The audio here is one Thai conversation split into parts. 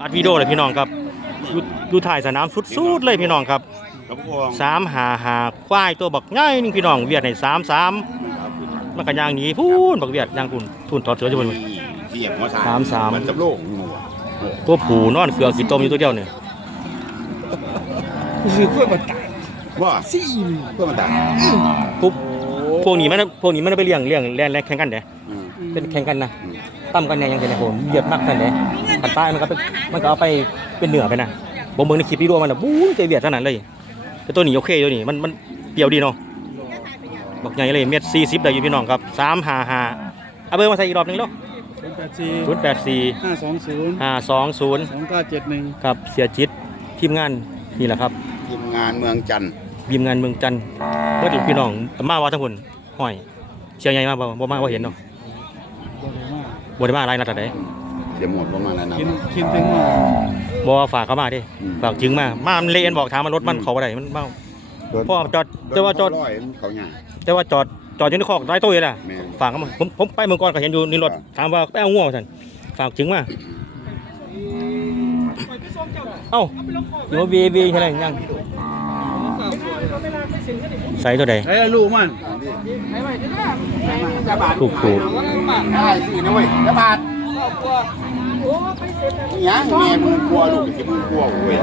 อัดวิดีโอเลยพี่น้องครับอยู่อยู่ถ่ายสนามสุดๆเลยพี่น้องครับครับพวงสามหาหาควายตัวบักง่ายนึงพี่น้องเวียดในสามสามมันก็ย่างหนีพูนบักเวียดย่างคุณทุนถอดเสือจะเป็นเสียงหัวสามสามมันจะโล่งหัวตัวผูนอนเกลือกินต้มอยู่ตัวเดียวเนี่ยคือเพื่อนมันตายว่าซี่หนึ่งเพื่อมันตายปุ๊บพวกนี้มันพวกนี้มันไปเลี้ยงเลี้ยงแล่นแล่นแข่งกันเด้อืมเป็นแข่งกันนะ ตั้มกันเนี่ยยังเป็นไงผมเหยียดมากกันเด้ขันใต้มันก็เป็นมันก็เอาไปเป็นเหนือไปนะบ่เมืองในคลิปวิดีโอมันน่ะบู๊เจเวียดเท่านั้นเลยแต่ตัวนี้โอเคตัวนี้มันมันเปรียวดีเนาะบักใหญ่เลยเม็ดสี่สิบได้อยู่พี่น้องครับสามหาหาเอาเบอร์มาใส่อีกรอบหนึงแล้วศูนย์แปดสี่ศูนย์แปดสี่ห้าสองศูนย์ห้าสองศูนย์สองเก้าเจ็ดหนึ่งครับเสียจิตทีมงานนี่แหละครับทีมงานเมืองจันทร์ทีมงานเมืองจันทร์เมื่อพี่น้องมาว่าทั้งคนห้อยเชียร์ใหญ่มากบ่บ่มาบ่เห็นเนาะ บ่ได้มากบ่ได้มาอะไรนัดใดเดี๋ยวหมดประมาณนั้นนะคิดคิดถึงว่าบ่ว่าฝากเขามาดิอืม ฝากจึงมามามันเล่นบอกถามมันรถมันเขาบ่ได้มันเมาพ่อจอดแต่ว่าจอดร้อยเขาหยา แต่ว่าจอดจอดอยู่ในคอกไร้ตู้อยู่ล่ะแม่น ฝากเขามาผมผมไปเมืองก่อนก็เห็นอยู่ในรถถามว่าไปเอาง่วงซั่นฝากจึงมาเอ้าเดี๋ยววีวีใช่ไหมยัง ใส่ตัวใดไอ้ลูกมันถูกถูกได้สินะเว้ยกระบาดยังแม่มึงกลัวลูกสิมึงกลัวเว้ย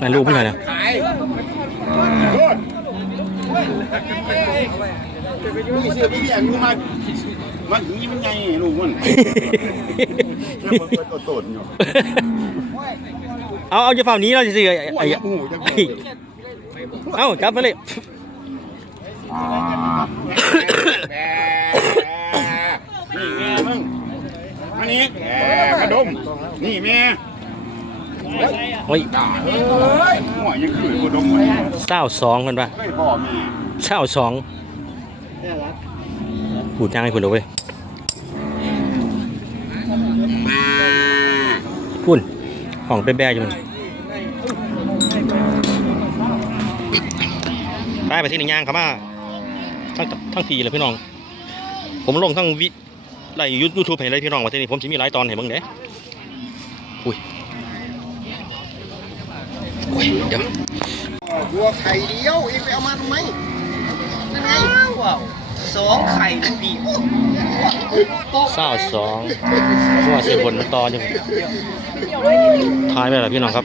นั่นลูกไม่ใช่นะขายโคตรมีเสื้อพี่เลี้ยงมึงมามันหีมันไงลูกมันแล้วมันเป็นตัวตนอยู่เอาเอาจะฝั่งนี้เราสิไอ้ไอ้ไอ้ไอ้หูจะไอ้ เอ้าจับไปเลยนี่แม่มึงอันนี้แหมกระดม นี่แม่โอ้ยด่าเอ้ยหัวยังขืนกระดมไว้เศร้าสองคนป่ะเฮ้ยพ่อแม่เศร้าสองพูดจ้างให้คุณดูเว้ยคุณห้องเป็นแบร์อยู่มัน ไปไปที่หนึ่งย่างครับมาทั้งทั้งทีเลยพี่น้อง ผมลงทั้งวิไลฟ์ยูทูบเห็นเลยพี่น้องว่าที่นี่ผมจะมีหลายตอนเห็นบ้างเด้อุ้ยอุ้ยเดี๋ยวบัวไข่เดียวเองไปเอามาทำไมนั่นไงว้าวสองไข่ปีโอ้เศร้าสองชั่วเสียบนต่อจังทายไปแล้วพี่น้องครับ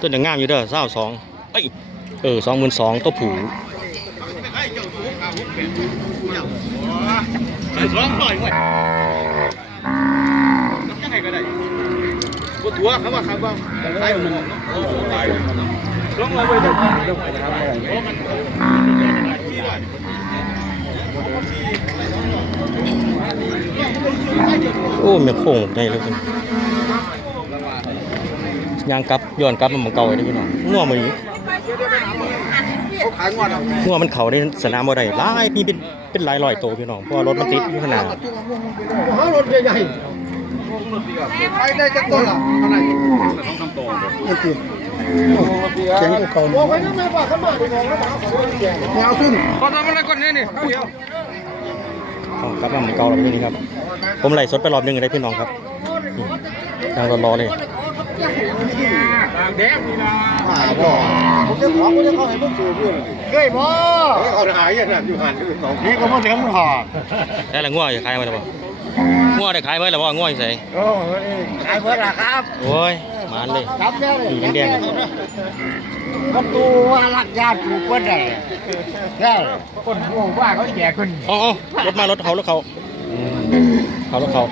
ต้นอย่างงามอยู่เด้อเศร้าสองเอ้ย เออสองหมื่นสองตัวผูสองร้อยเว้ยยังไงก็ได้บตัวเขาว่าเขาว่าขายมันสองร้อยเว้ยเดี๋ยวเดี๋ยวไปทำอะไรโอ้เมียโค้งใหญ่เลยคุณยางกลับย้อนกลับมันหมองเก่าไว้ได้อพี่น้องงัวมือ เขาขายงวดเอางัวมันเข่าในสนามบ่ได้หลายมีเป็นเป็นหลายร้อยตัวพี่น้องเพราะว่ารถมันติดอยู่ขางหนาดหารถใหญ่ๆไปได้จักต้นละเท่าไหร่ต้องทำตัวติดเสียงเก่าๆบอกไว้นะแม่ว่าเขามาดีกว่าเอาขึ้นก็ทำอะไรก่อนเนี่ยนี่อ๋อกลับมาหมองเก่าแล้วพี่นี่ครับ ผมไหลสดไปรอบนึงได้พี่น้องครับยางรอๆเลย แดงนี่นะหาบ่ผมจะขอผมจะขอให้มึงสูบด้วยเฮ้ยพ่อเขาหายอย่างนั้นอยู่หันอยู่สองนี่ก็มาถึงหอได้ละงัวจะขายมาแล้วบ่งัวได้ขายไว้แล้วบ่งัวอยู่ไสโอ้ยขายเพิ่นละครับโอ้ยมานเลยครับแม่เลยแดงประตูว่ารักญาติถูกเพิ่นได้ใช่คนโง่ว่าเขาแย่ขึ้นๆอ๋อรถมารถเขารถเขาเขารถเขา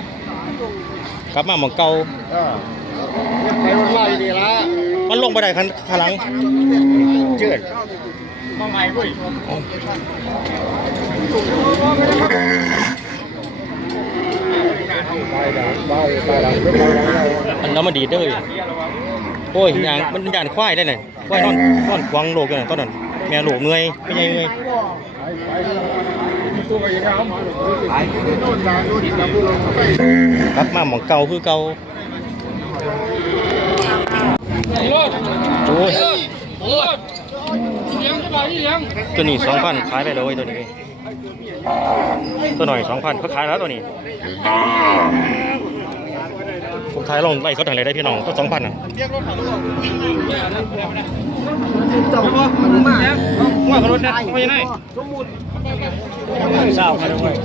กลับมาหมองเก่า ไปวันไล่ดีละมันลงไปได้คันขลังเจิดมาใหม่เว้ยมันแล้วมันดีดเด้อโอ้ยยางมันยานควายได้เลยควายนอนนอนควางโลกเลยตอนนั้นแม่โลกเงยไม่ใช่เงยกลับมาหมองเก่าคือเก่า โอ้ยตัวนี้สองพันขายไปเลยตัวนี้ ตัวหน่อยสองพันเขาขายแล้วตัวนี้ผมถ่ายลงไล่สดทางไหนได้พี่น้องก็สองพันอะจ้ามันมาว่ากับรถนะไม่ใช่สมมุติเศร้ากันเลย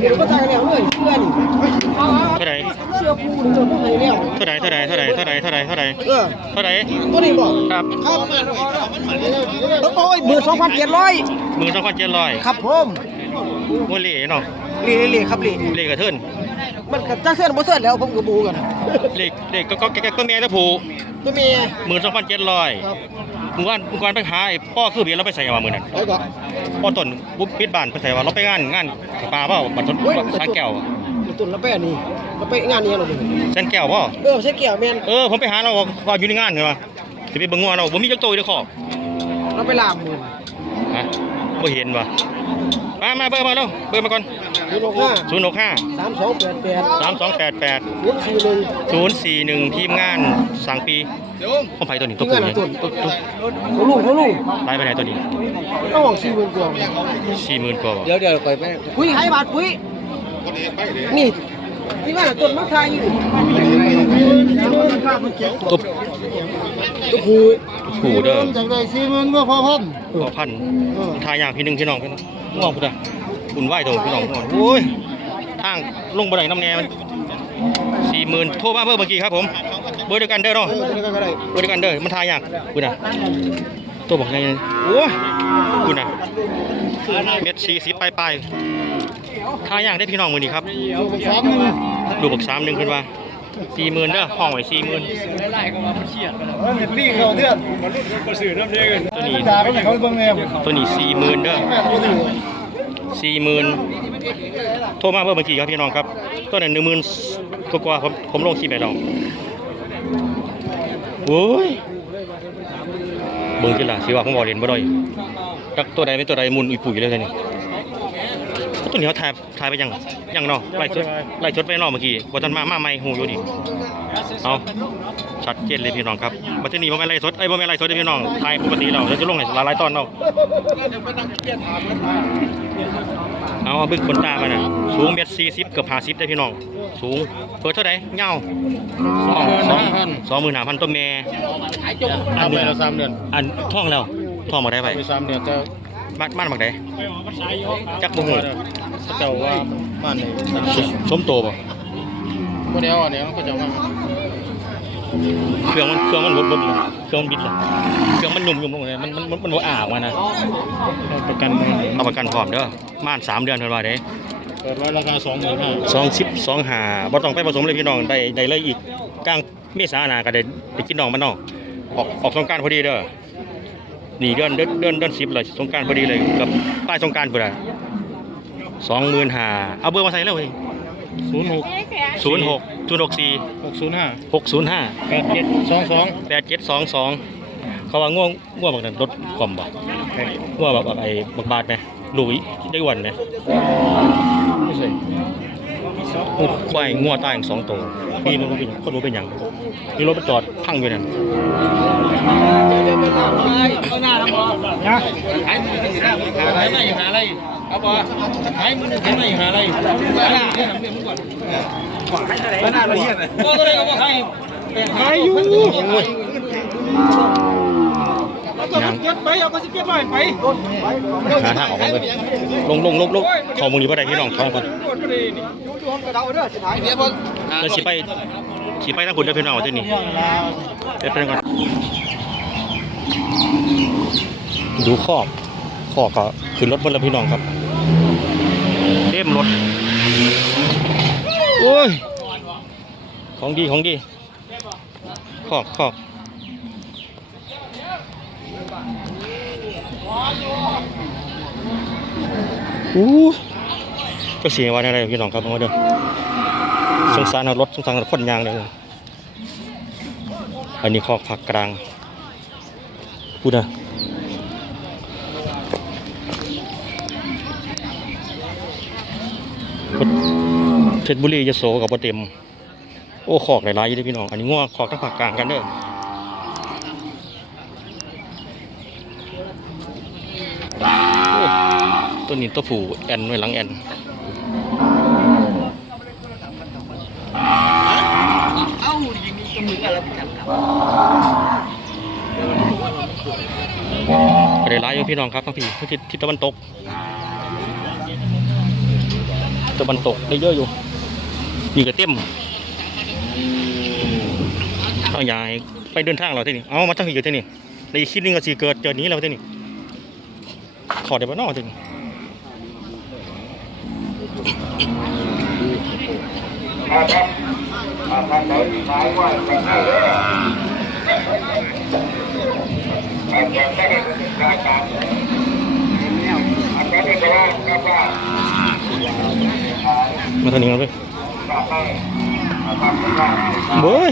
เดี๋ยวก็ตายแล้วเลยเพื่อนเท่าไหร่ สื้อผู้เสื้อผู้ไหนแล้วเท่าไหร่เท่าไหร่เท่าไหร่เท่าไหร่เท่าไหร่เท่าไหร่เออเท่าไหร่ตัวนี้บอกครับครับโอ้ยหมื่นสองพันเจ็ดร้อยหมื่นสองพันเจ็ดร้อยครับผมโมเล่เนาะเล่เล่ครับเล่เล่กระเทินมันกับจ้าเส้นบ่เส้นแล้วผมก็บูกันเล่เล่ก็ก็แกก็แม่ตะผูตัวเมียหมื่นสองพันเจ็ดร้อยครับเมื่อวานเมื่อวานไปหาไอ้ป้อคือเบียร์เราไปใส่มามือนั้นแล้วก็ป้อต้นบุ๊บปิดบ้านไปใส่ว่าเราไปงานงานปลาเปล่าบัตรสานแก้ว ตุนละแป้นี่ละไปงานนี้เราเลยเส้นแก้วเปล่าเออใช่เกี่ยวแมนเออผมไปหาเราว่าอยู่ในงานเหรอสิไปเบิ่งงัวเราบ่มีจักตัวอยู่ในคอกเราไปลามมือฮะบ่เห็นว่ะมามาเบอร์มาแล้วเบอร์มาก่อนศูนย์หกห้า065สามสองแปดแปด3288ศูนย์สี่หนึ่ง041ทีมงานสั่งปีผมไผตัวนี้ตัวที่กูงานนี่ตุนตัวตัวเขาลูกเขาลูกไล่ไปไหนตัวนี้ต้องหวังสี่หมื่นกว่า40,000กว่าบ่เดี๋ยวเดี๋ยวไปไปคุยให้บาทคุย นี่ที่ว่าต้นมะขามอยู่ตัวตัวผูผู้เด้อจากได้สี่หมื่นก็พอพันพอพันทายยาพี่หนึ่งพี่น้องพี่น้องง่วงพุ่นะอุ่นไหวโตพี่น้องง่วงโอ้ยทางลงบ่ไดน้ำแน่มัน40,000โทรมาเบอร์เมื่อกี้ครับผม เบอร์เดียวกันเด้อเนาะเออก็ได้ก็ได้บริการเด้อมันทายยากคุณน่ะตัวบอกไงโอ้ยคุณน่ะเม็ดสี่สิบปลายปลาย ทายยากได้พี่น้องมือนี้ครับสามหนึ่งดูบักสามหนึ่งขึ้นมาสี่หมื่นเด้อห้องไว้สี่หมื่นเห็นลี่เขาเดือนตัวนี้ด่าเขาเขาเบิ่งแนวตัวนี้สี่หมื่นเด้อแม่ตัวนี้สี่หมื่นโทรมาเบอร์เมื่อกี้ครับพี่น้องครับตัวนั้นหนึ่งหมื่นกว่าๆผมผมลงคลิปไปแล้วโอ้ยเบิ่งจิล่ะสิว่าผมบอกเรียนบ่ได้จักตัวใดเป็นตัวใดมุนอุยปุ๋ยเลยนี่ ตัวนี้เขาถ่ายถ่ายไปยังยังเนาะไล่ชดไล่ชดไปเนอกเมื่อกี้ว่าตอนมามาใหม่หูอยู่ดิเอาชัดเจนเลยพี่น้องครับบัดนี้บ่แม่นไล่สดเอ้ยบ่แม่นไล่สดเด้อพี่น้องถ่ายปกติเราแล้วจะลงให้หลายๆตอนเนาะเอาเอาเบิ่งคนตามันน่ะสูงเมตร40เกือบ50ได้พี่น้อง สูงเปิดเท่าใดเงา25,000 25,000ตัวแม่ทำไปแล้วสามเดือนอันท้องแล้วท้องบ่ได้ไปไปสามเดือนจะ บ้านบ้านบักใดจักบ่ฮู้เจ้าว่าบ้านไหนสสมโตบ่ก็เดี๋ยวเดี๋ยวก็จะว่าเครื่องมันเครื่องมันบดบดเลยเครื่องมันบิดเลยเครื่องมันยุ่มยุ่มลงเลยมันมันมันมันบ่อ่าออกมานะประกันเอาประกันพร้อมเด้อม่านสามเดือนเท่าไหร่เด้เปิดไว้ราคาสองหมื่นห้าสองสิบสองหาบ่ต้องไปผสมเลยพี่น้องได้ได้เลยอีกกลางเมษาหน้าก็ได้ได้กินน้องมันเนาะออกออกสงกรารพอดีเด้อ นี่เดือนเดือนเดือนเดือนสิบเลยสงกรารพอดีเลยกับป้ายสงกรารพุ่นน่ะสองหมื่นห้าเอาเบอร์มาใส่แล้วเว้ยศูนย์หกศูนย์หกศูนย์หกสี่หกศูนย์ห้าหกศูนย์ห้าแปดเจ็ดสองสองแปดเจ็ดสองสองเขาว่าง่วงง่วงบักนั้นรถกล่อมบ่ง่วงแบบแบบไอ้บักบาดไหมลุยได้วันไหมไม่ใช่ โอ้ควายง่วงตายอย่างสองตัวพี่มันเป็นคนรู้เป็นยังนี่รถมันจอดพังอยู่นั่นเอาหน้าแล้วบ่นะขายมือถือได้ายไม่หาอะไรเอาบ่ขายมือถือไม่หาอะไรขายเนี่ยทำเนี่ยมึงก่อนขายหน้าเราเยี่ยเลยก็เลยเอาว่าขายขายอยู่ ยังเก็บไปเอาก็สิเก็บไปไปหาทางออกมาเลยลงลงลงลงข้ามือนี้บ่ได้พี่น้องท้องก่อนเดี๋ยวพอแล้วสิไปสิไปทางคุณเด้อพี่น้องว่าที่นี่เดี๋ยวไปก่อนดูขอบขอบก็ขึ้นรถบนแล้วพี่น้องครับเต็มรถโอ้ยของดีของดีขอบขอบ อู้ก็เสียวันอะไรพี่น้องครับมาเด้อสงสารเอารถสงสารคนยางเลยอันนี้ขอบผักกลางพูดนะเพชรบุรียโสกับบ่เต็ม โอ้ขอกหลายๆอยู่เด้อพี่น้อง อันนี้ง้อขอกทั้งผักกลางกันเด้อโอ้ ตัวนี้ตัวผูแอนไว้หลังแอนก็ได้ร้ายอยู่พี่น้องครับทั้งพี่ทั้งทิศทิศตะวันตกตะวันตกได้เยอะอยู่นี่ก็เต็มเอาใหญ่ไปเดินทางเราที่นี่เอามาทั้งพี่อยู่ที่นี่ในอีกคิดนึงก็สีเกิดเจอนี้แล้วที่นี่ขอได้บ้านนอกที่นี่ มาทางนี้มาเลยโบ้ย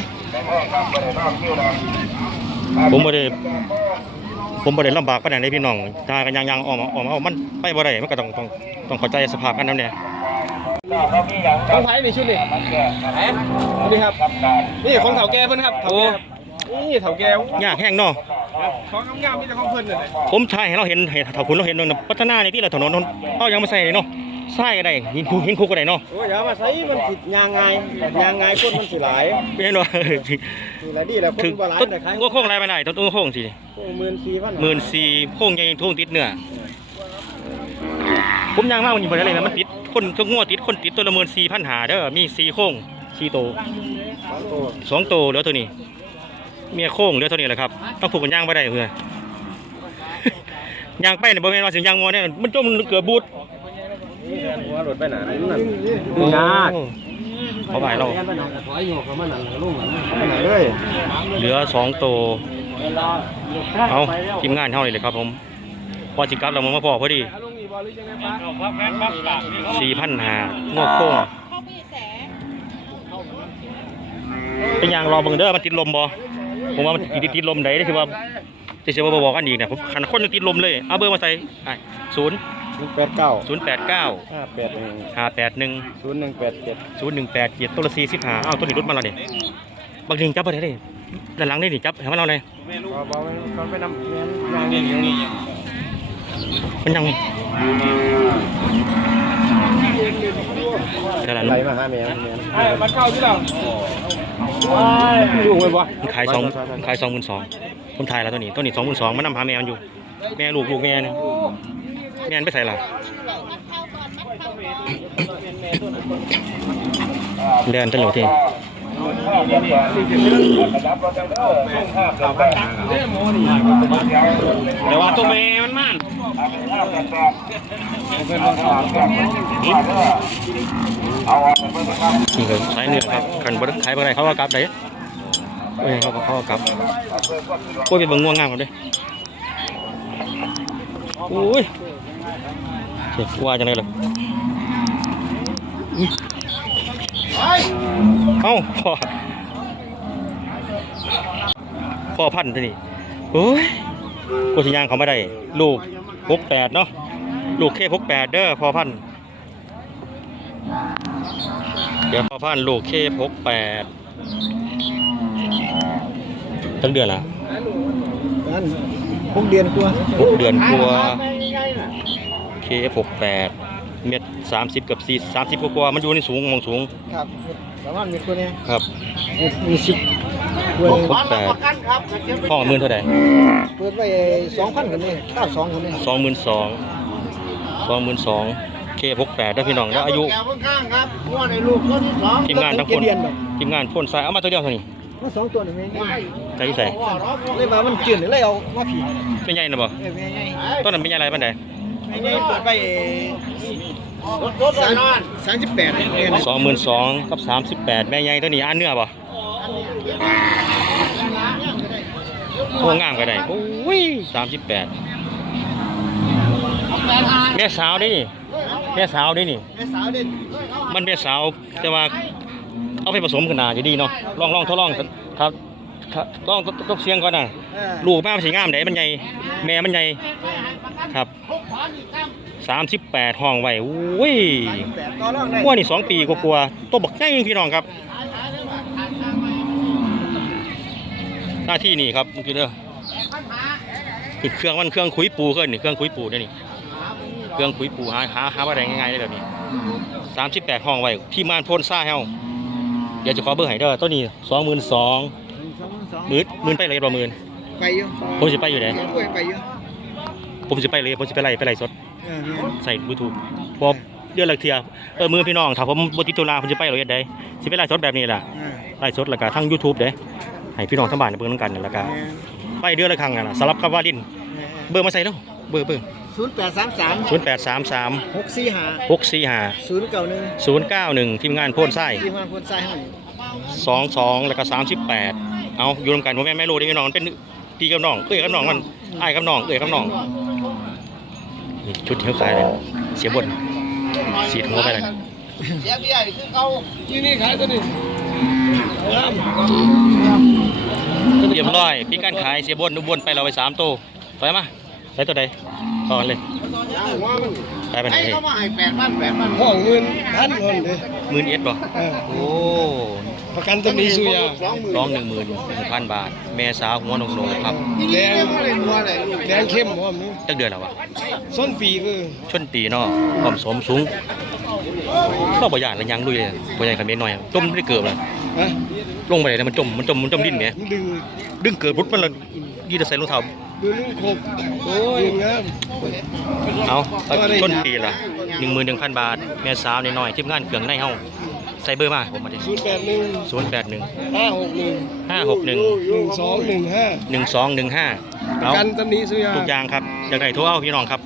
ผมไม่ได้ผมไม่ได้ลำบากปานใดเลยพี่น้องตากันยังยังๆออกมาออกมาเอามันไปบ่ได้มันก็ต้องต้องต้องเข้าใจสภาพกันนั่นแห ละของไผ่ในชุดนี่นี่ครับ นี่ของเถาแก่เพิ่นครับเถาแก่นี่เถาแก่ยากแห้งเนาะของงามๆมีแต่ของเพิ่นเลยผมถ่ายให้เราเห็นให้ถ้าคุณเราเห็นเนาะพัฒนาในที่เราถนนนเอายังมาใส่เลยเนาะใส่ก็ได้หินคุหินคุกก็ได้เนาะโอ้ยอย่ามาใส่มันสิยางไงยางไงคนมันสิหลายเป็นว่าสิหลายดีแล้วคนถึงบ่หลายต้นแต่ขายก็โค้งอะไรไปไหนต้นต้นโค้งสิหมื่นสี่พันหมื่นสี่โค้งใหญ่ทุ่งติดเนื้อผมยางมากมันอยู่บนอะไรนะมันติด คนก็งัวติดคนติดตัวละหมื่นสี่พันหาเด้อมีสี่โค้งสี่โตวสองโตวเหลือตัวนี้ เมียโค้งเหลือตัวนี้แหละครับต้องผูกกันย่างไปได้เพื่อย่างไปเนี่ยบริเวณว่าสิยางงัวเนี่ยมันจมเกือบบูดหัวรถไปหนานั่นโอ้เขาไปเราถอยอยู่เขามาหนังลุงไปไหนเลยเหลือสองตัวเอาทีมงานเท่านี้เลยครับผมพอจิกลับเรามาพอพอดี ลุงนี่บ่หรือยังไงป้าสี่พันหางอกโค้งเป็นยางรอเบิ่งเด้อมันติดลมบ่ผมว่ามันติดติดลมไหนได้คือว่าจะเชื่อว่าบ่บอกกันอีกเนี่ยผมขันคนยังติดลมเลยเอาเบอร์มาใส่ศูนย์แปดเก้าศูนย์แปดเก้าห้าแปดหนึ่งห้าแปดหนึ่งศูนย์หนึ่งแปดเจ็ดศูนย์หนึ่งแปดเจ็ดตัวละสี่สิบห้าเอาตัวนี้รถมาแล้วเนี่ยบางทีจับไปได้เลยด้านหลังนี่นี่จับให้มันเราเลยบ่บ่เขาไปนำยางนี่ยังนี่ มันยังด้านหลังไหลมาหาแม่ไอ้มันเข้าที่เราลุงไปบ่มันขายสองมันขายสองหมื่นสองผมถ่ายแล้วตัวนี้ตัวนี้สองหมื่นสองมันนำหาแม่มันอยู่ แม่ลูกลูกแม่เนี่ยแม่มันไปใส่ละเดินตะเหลวที แต่ว่าตัวแม่มันมันนี่ก็สายเนื้อครับขันบดขายบะไรเขาก็กลับได้โอ้ยเขาก็เขาก็กลับโอ้ยเป็นบิ่งง่วงงามกันเด้โอ้ยเจ็บว่าจังไดล่ะอุ๊ย เอ้าพ่อพ่อพันธุ์ตัวนี้โอ้ยกูสิย่างเขาไม่ได้ ลูกพกแปดเนาะลูกเคพกแปดเด้อพ่อพันธุ์เดี๋ยวพ่อพันธุ์ลูกเคพกแปดตั้งเดือนละนั่นหกเดือนกว่าหกเดือนกลัวเคหกแปดเม็ด สามสิบกับสี่สามสิบกว่าๆมันอยู่ในสูงมองสูงครับประมาณมีตัวเนี้ยครับมีสิบหกหกแปดห้องหมื่นเท่าไหร่เปิดไว้สองพันคนนี้เก้าสองคนนี้สองหมื่นสองสองหมื่นสองเคหกแปดได้พี่น้องแล้วอายุแก้วข้างๆครับหัวในลูกคนที่สองทีมงานทั้งคนเดือนแบบทีมงานพ่นทรายเอามาตัวเดียวเท่านี้มาสองตัวหนึ่งไงใจที่ใส่เลยว่ามันจืดเลยเอามาผีเป็นไงนะบ่เอ้ยแม่ไงต้นนั้นเป็นไงอะไรบ้างไดแม่ไงเปิดไป สามสามสิบแปดเดือนสองหมื่นสองกับสามสิบแปดแม่ใหญ่ตัวนี้อันเนื้อบ่โอ้งามก็ได้โอ้ยสามสิบแปดแม่สาวดิแม่สาวดินี่ แม่สาวดิมันเป็นสาวแต่ว่าเอาไปผสมขึ้นนาจะดีเนาะลองลองทดลองครับ ครับลองต้องต้องเสียงก่อนนะลูกแม่มันสีงามไหนมันใหญ่แม่มันใหญ่ครับสามสิบแปดห้องไว้อุ้ยแปดต่อรองได้ว่านี่สองปีกลัวาๆตัวบักใหญ่พี่น้องครับ หน้าที่นี่ครับเมื่อกี้เด้อคือเครื่องมันเครื่องคุยปูขึ้นนี่เครื่องคุยปูเด้อนี่เครื่องคุยปูหาหาหาว่าอะไรง่ายๆได้แบบนี้สามสิบแปดห้องไว้ที่ม่านโพ่นซ่าเฮาเดี๋ยวจะขอเบอร์ให้เด้อตัวนี้สองหมื่นสอง หมื่นหมื่นไปเลยบ่หมื่นไปอยู่ผมสิไปอยู่ไหนคุยไปอยู่ผมสิไปเลยผมสิไปไล่ไปไล่สดเออเนี่ยใส่บลูทูธพอเดือนละเทียเออมือพี่น้องถ้าผมบ่ติดตุลาผมสิไปเลยเฮ็ดได้สิไปไล่สดแบบนี้ล่ะเออไล่สดแล้วก็ทั้ง YouTube เด้ให้พี่น้องทั้งบ้านได้เบิ่งนำกันนั่นแล้วก็ไปเดือนละครั้งนั่นล่ะสลับกับวาลิน เบอร์มาใส่แล้วเบอร์เบอร์ศูนย์แปดสามสาม0833หกสี่ห้า645ศูนย์เก้าหนึ่ง091ทีมงานโพ่นไส้ที่มันคนใส่ให้สองสองแล้วก็สามสิบแปด เอาอยู่รวมกันพ่อแม่แม่รู้ได้พี่น้องมันเป็นพี่กับน้องเอ้ยกับน้องมันไอ้ายกับน้องเอ้ยกับน้องนี่ชุดที่เขาขายเลยเสียบนสีหัวไปเลยเสียเบี้ยนี่คือเขาที่นี่ขายตัวนี้เรียบร้อยพี่การขายเสียบนนุบนไปเราไปสามตัวไปมาไปตัวใดตอนเลยไปไปไหนให้เลยเขามาให้แปดพันแปดพันห้องเงินพันคนเลยหมื่นเอ็ดบ่เออโอ้ ประกันตัวนี้สุยาสองหมื่นร้องหนึ่งหมื่นหนึ่งพันบาท แม่สาวหัวนงนงครับที่นี่ไม่ได้ตัวอะไรลูกแดงเข้มพร้อมนี่จักเดือนแล้ววะส้นปีคือชนปีเนาะความสมสูงเราบ่ยานแล้วยังลุยเลยบ่ยานกันเม็ดน้อยจมไม่ได้เกิดเลยฮะลงไปเลยนะมันจมมันจมมันจมดินไงมันดึงดึงเกิดพุทธมันเลยยีจะใส่รองเท้าดูลึงครบโอ้ยงามเอาต้นปีละหนึ่งหมื่นหนึ่งพันบาท แม่สาวน้อยๆทีมงานเครื่องในเฮา ใส่เบอร์มาผมมาดิศูนย์แปดหนึ่งศูนย์แปดหนึ่งห้าหกหนึ่งห้าหกหนึ่งหนึ่งสองหนึ่งห้าหนึ่งสองหนึ่งห้าประเอากันตัวนี้สุยาทุกอย่างครับอยากได้โทรเอาพี่น้องครับ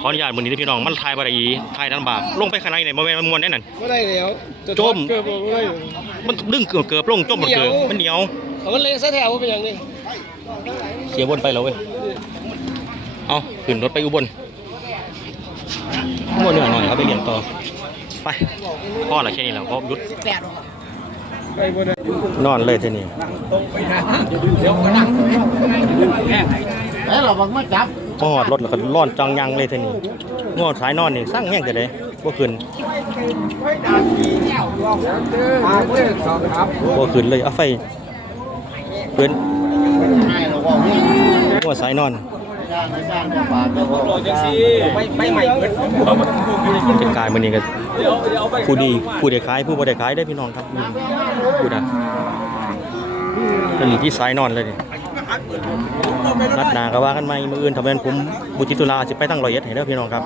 ขออนุญาตมือนี้นะพี่น้องมันทายบ่ได้อีทายนั้นบากลงไปข้างในเนี่ยบ่แม่นมันมวนแน่นั่นไม่ได้แล้วจะจมเกิดบอกไม่ได้มันดึงเกือบเกือบลงจมหมดเกือบมันเหนียวเขาก็เล็งซะแถวเป็นอย่างนี้เสียบนไปแล้วเว้ยเอาขึ้นรถไปอุบลมั่วเนื้อหน่อยเอาไปเลี้ยงต่อ ไปพ่อละแค่นี้แหล้วเพราะหยุดไปบ่ได้นอนเลยทีนี้แล้วเราบังมาจับพอหอดรถแล้วก็ร้อนจังยังเลยทีนี้งอสายนอนนี่สร้างแห้งแต่ใดบ่ขึ้นบ่ขึ้นเลยเอาไฟเพิ่นให้เราบอกนี่งอสายนอนจ้างให้จ้างจะบาทเจ้าของไปไปใหม่เบิดจัดการมื้อนี้ก็ ผู้ดีผู้ได้ขายผู้บ่ได้ขายได้อพี่น้องครับผู้น่ะนี่ที่สายนอนเลยนี่นัดหนาก็ว่ากันใหม่มืออื่นทำเป็นผมบุจิตุลาจะไปตั้งรอยเอ็ดให้เด้อพี่น้องครับ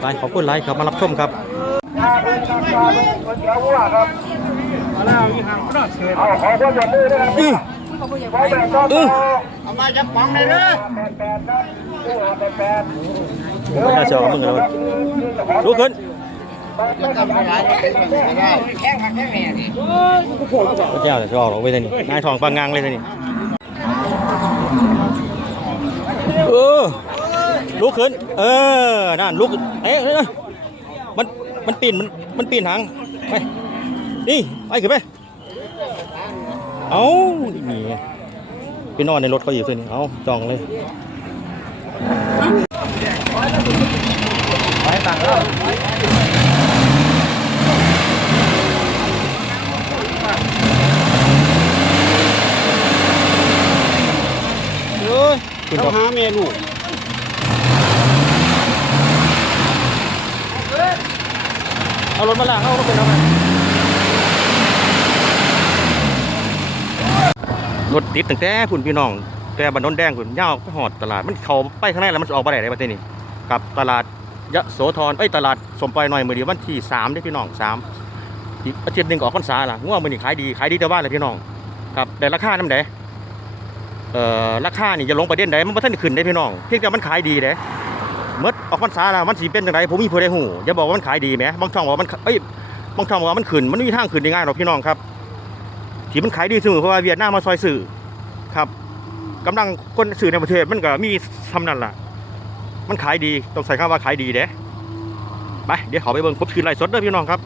ไปขอบคุณไลค์ครับมารับชมครับอื้ออื้อเอามาจับปังเลยเด้อไม่น่าเชื่อมึงเลยลุกขึ้น จะทำอะไรก็เป็นแบบนี้ได้แข้งหักแข้งแหน่นี่พระเจ้าจะออกไปท่านี่นายทองปางงางเลยท่านี่เออลุกขึ้น เออนั่นลุกเอ๊ะเอ๊ะมันมันปีนมันมันปีนหางไปนี่ไปขึ้นไปเอานี่ไปนอนในรถเขาอยู่ตัวนี้เอาจองเลยเอ้ยคุณเขาครับหาเมนูเอารถมาล้างเอารถเป็นเอาไปรถติดตั้งแต่คุณพี่น้อง แต่บันดอนแดงคุณย่าวไปหอดตลาด มันเขาไปข้างในแล้วมันจะออกไปไหนได้ประเทศนี้กับตลาดยะโสธรเอ้ยตลาดสมปล่อยหน่อยมือเดียววันที่สามได้อพี่น้องสามอีกอาทิตย์หนึ่งก็ออกพรรษาละง่วงมือนี่ขายดีขายดีแต่ว่าเลยพี่น้องครับแต่ราคาน้ำเดเอ่อ ราคานี่จะลงประเด็นใดมันไม่ทันขึ้นได้พี่น้องเพียงแต่มันขายดีเด้เมื่อออกพรรษาแล้วมันสีเป็นจังไดผมมีผู้ใดหูอย่าบอกว่ามันขายดีไหมบางช่องบอกว่ามันเอ้ยบางช่องบอกว่ามันขึ้นมันไม่มีทางขึ้นได้ง่ายหรอกพี่น้องครับที่มันขายดีเสมอเพราะว่าเวียดนามมาซอยสื่อครับกำลังคนสื่อในประเทศมันก็มีทำนั่นล่ะ มันขายดีต้องใส่คำว่าขายดีเด้ไปเดี๋ยวขอไปเบิ่งครบคืนไลฟ์สดเด้อพี่น้องครับ